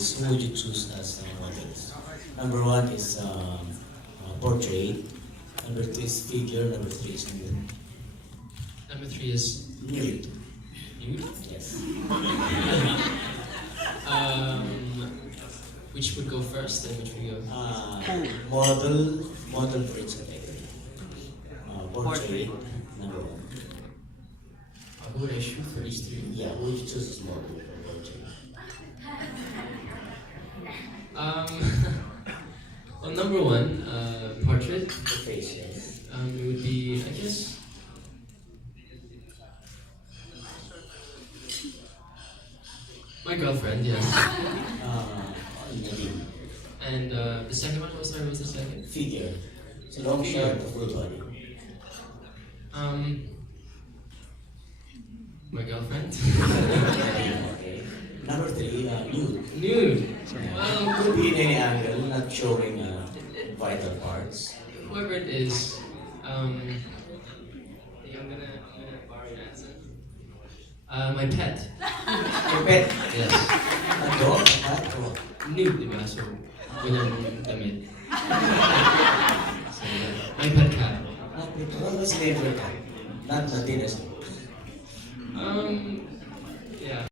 is who would you choose as models? Number one is portrait. Number two is figure. Number three is nude. Number three is Nude. nude. Yes. Um, which would go first and which would go? Model for each category. Portrait. Number one. Who would I shoot for these three? Yeah, who would you choose as model for portrait? Well, number one, portrait. The face, yes. It would be, I guess, my girlfriend, yes. Nadine. And the second one, what was the second? Figure. So long shirt, the full body. My girlfriend. Okay. Number three, nude. Nude. Well, Could be in any angle, not showing vital parts. whoever it is, I'm gonna borrow your answer. My pet. Your pet. Yes. A dog, a cat, or what? Nude, diba? So, walang damit. So, my pet cat. What was the name of your cat? Not Nadine, I suppose.